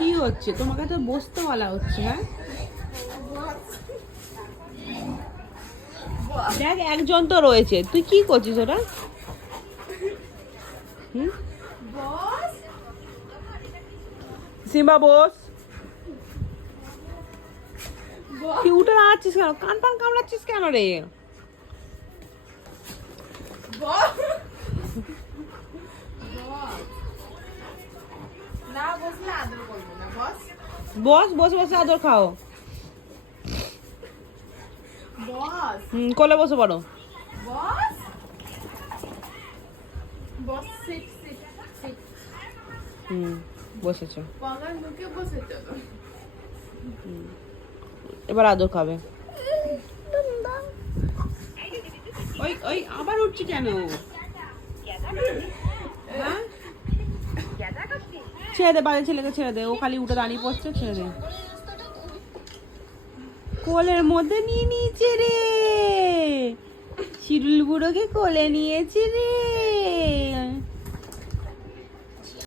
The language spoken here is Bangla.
কি হচ্ছে? তোমাকে তো বসতে বলা হচ্ছে। হ্যাঁ দেখ একজন তো রয়েছে, তুই কি করছিস ওটা? হুম, সিম্বা বস। তুই উঠে দাঁড়াচ্ছিস কেন? কান পান কামড়াচ্ছিস কেন রে? বস, বসে বসে আদর খাও। কোলে বসে পড়ো। বসেছো, এবার আদর খাবে। ওই ওই আবার উঠছি কেন? হ্যাঁ ছেড়ে দে, বাড়ির ছেলেকে ছেড়ে দে, ও খালি উঠে দাঁড়িয়ে পড়ছে, ছেড়ে দে। কোলের মধ্যে নিয়ে নিয়েছে রে, শিরুল বুড়োকে কোলে নিয়েছে রে।